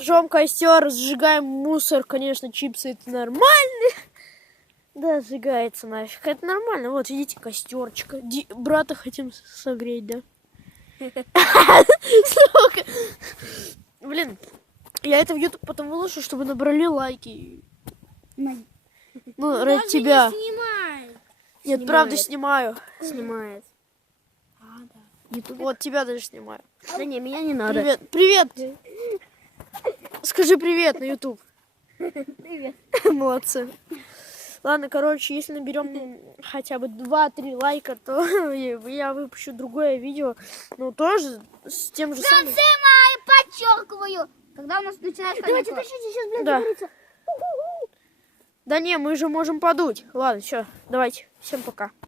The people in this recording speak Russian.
Жжем костер, сжигаем мусор, конечно, чипсы это нормально. Да, сжигается нафиг, это нормально. Вот, видите, костерчик. Брата хотим согреть, да? Блин, я это в YouTube потом выложу, чтобы набрали лайки. Ну, ради тебя. Нет, правда снимаю. Снимает. Вот тебя даже снимаю. Да не, меня не надо. Привет, привет. Скажи привет на YouTube. Привет. Молодцы. Ладно, короче, если наберем хотя бы 2-3 лайка, то я выпущу другое видео. Ну, тоже с тем же самым. Подчеркиваю. Когда у нас начинается... Давайте тащите сейчас, блин, Да. Да не, мы же можем подуть. Ладно, все, давайте. Всем пока.